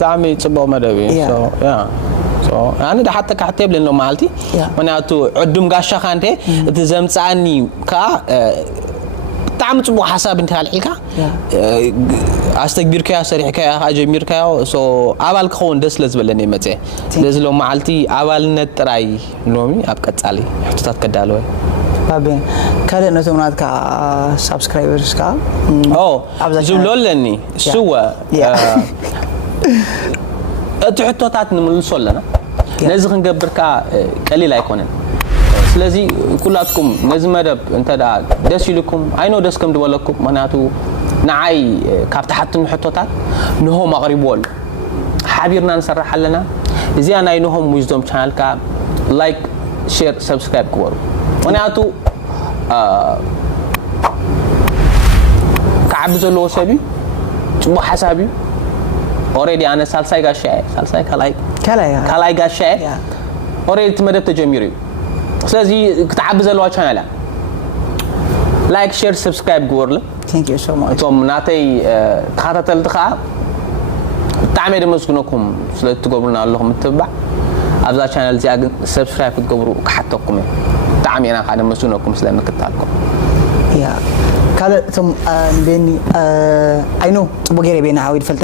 تعمي تصبوا مدبي so أنا ده حتى كاتب لأنه مالتي وأنا تو عدم قاشة خانته تزمت عني كا تعمل تصبوا حساب انت هالحكا أستكبر كيا سريع كيا أجمير كيا so أول كون دس لازم لني متى لازم مالتي أول نتراي نومي أبقى تعلي حطيت كدالوي بابين كله نتومنات كا سبسكرايبرز كا زولول لني سوى تحطوتات نملسو لنا لازم نقبر كا قليل يكونن ስለዚህ ኩላትኩም ነዚ መደብ እንተ ደስ ይልኩም አይኖ ደስከም ድበለኩም ማናቱ ንዓይ ካብ ተሓትም ሕቶታት ንሆም አቅሪቦል ሓቢርና ንሰርሕ ኣለና እዚያ ናይ ንሆም ዊዝዶም ቻናል ካ ላይክ ሼር ሰብስክራይብ ግበሩ ማናቱ ከዓብ ዘለዎ ሰብ ጽቡቅ ሓሳብ እዩ ኦሬዲ አነ ሳልሳይ ከላይ ጋሻይ ኦሬዲ ትመደብ ተጀሚሩ ስለዚህ ክትዓብ ዘለዋ ቻናል ላይክ ሼር ሰብስክራይብ ግበርለ ቴንክ ዩ ሶ ማች ቶም ናተይ ተኸታተልትኻ ብጣዕሚ ደመስግነኩም ስለትገብሩና ኣለኹም ትባዕ ኣብዛ ቻናል እዚኣ ግን ሰብስክራይብ ክትገብሩ ክሓተኩም ብጣዕሚ ኢና ደመስግነኩም ስለምክታልኩም ካለ ቶም ቤኒ አይኖ ጽቡቅ ገይረ ቤና ሓዊድ ፈልተ